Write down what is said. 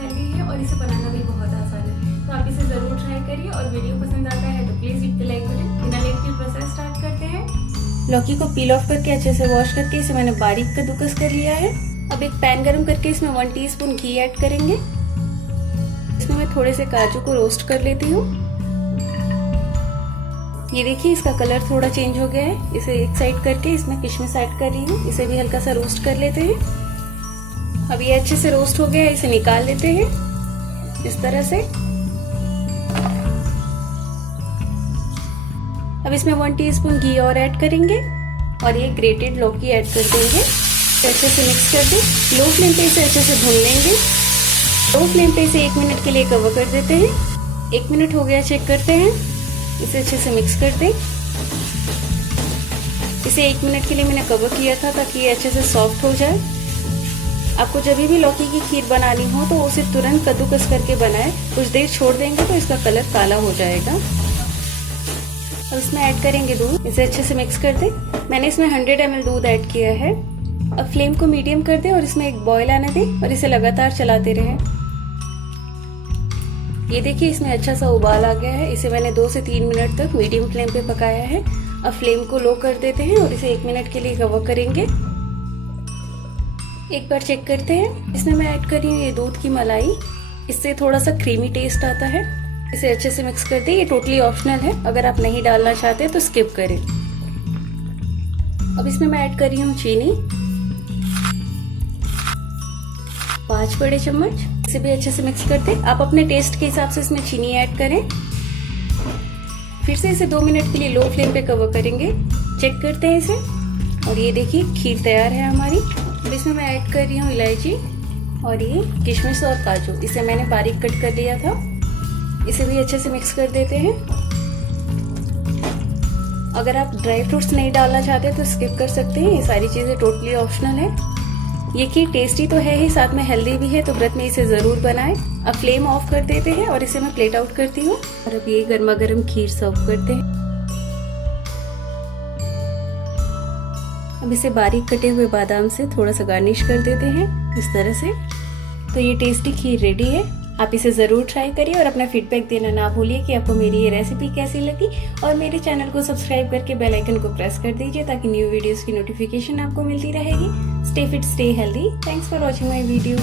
Healthy है और इसे बनाना भी बहुत आसान है। तो आप इसे ज़रूर ट्राई करिए और वीडियो पसंद आता है तो please hit the like button. बिना लेट के प्रोसेस स्टार्ट करते हैं। लौकी को पील ऑफ करके अच्छे से वॉश करके इसे मैंने बारीक कद्दूकस कर लिया है। अब एक पैन गरम करके इसमें 1 टीस्पून घी ऐड करेंगे। इसमें मैं थोड़े से काजू को रोस्ट कर लेती हूँ। ये देखिए इसका कलर थोड़ा चेंज हो गया है। इसे एक साइड करके इसमें किशमिश ऐड कर रही हूँ। इसे भी हल्का सा रोस्ट कर लेते हैं। अब ये अच्छे से रोस्ट हो गया है, इसे निकाल लेते हैं इस तरह से। अब इसमें 1 टीस्पून घी और ऐड करेंगे और ये ग्रेटेड लौकी ऐड कर देंगे। अच्छे से मिक्स कर दें। लो फ्लेम पे इसे अच्छे से भून लेंगे। लो फ्लेम पे इसे 1 मिनट के लिए कवर कर देते हैं। 1 मिनट हो गया, चेक करते हैं। इसे अच्छे से मिक्स कर दें। इसे 1 मिनट के लिए मैंने कवर किया था ताकि ये अच्छे से सॉफ्ट हो जाए। आपको जब भी लौकी की खीर बनानी हो तो उसे तुरंत कद्दूकस करके बनाएं। कुछ देर छोड़ देंगे तो इसका कलर काला हो जाएगा। अब इसमें ऐड करेंगे दूध। इसे अच्छे से मिक्स कर दें। मैंने इसमें 100 ml दूध ऐड किया है। अब फ्लेम को मीडियम कर दें और इसमें एक बॉयल आने दें और इसे लगातार चलाते रहें। ये देखिए इसमें अच्छा सा उबाल आ गया है। इसे मैंने 2 से 3 मिनट तक मीडियम फ्लेम पे पकाया है। अब फ्लेम को लो कर देते हैं और इसे 1 मिनट के लिए कवर करेंगे। एक बार चेक करते हैं। इसमें मैं ऐड कर रही हूँ ये दूध की मलाई। इससे थोड़ा सा क्रीमी टेस्ट आता है। इसे अच्छे से मिक्स कर दें। ये टोटली ऑप्शनल है, अगर आप नहीं डालना चाहते तो स्किप करें। अब इसमें मैं ऐड कर रही हूँ चीनी, 5 बड़े चम्मच। इसे भी अच्छे से मिक्स कर दें। आप अपने टेस्ट के हिसाब से इसमें चीनी ऐड करें। फिर से इसे 2 मिनट के लिए लो फ्लेम पे कवर करेंगे। चेक करते हैं इसे और ये देखिए खीर तैयार है हमारी। अब इसमें मैं ऐड कर रही हूँ इलायची और ये किशमिश और काजू। इसे मैंने बारीक कट कर लिया था। इसे भी अच्छे से मिक्स कर देते हैं। अगर आप ड्राई फ्रूट्स नहीं डालना चाहते तो स्किप कर सकते हैं। ये सारी चीज़ें टोटली ऑप्शनल है। ये खीर टेस्टी तो है ही, साथ में हेल्दी भी है, तो व्रत में इसे ज़रूर बनाएं। अब फ्लेम ऑफ कर देते हैं और इसे मैं प्लेट आउट करती हूँ और अब ये गर्मा गर्म खीर सर्व करते हैं। अब इसे बारीक कटे हुए बादाम से थोड़ा सा गार्निश कर देते हैं इस तरह से। तो ये टेस्टी खीर रेडी है। आप इसे ज़रूर ट्राई करिए और अपना फीडबैक देना ना भूलिए कि आपको मेरी ये रेसिपी कैसी लगी। और मेरे चैनल को सब्सक्राइब करके बेल आइकन को प्रेस कर दीजिए ताकि न्यू वीडियोस की नोटिफिकेशन आपको मिलती रहेगी। Stay fit, stay healthy. Thanks for watching my video.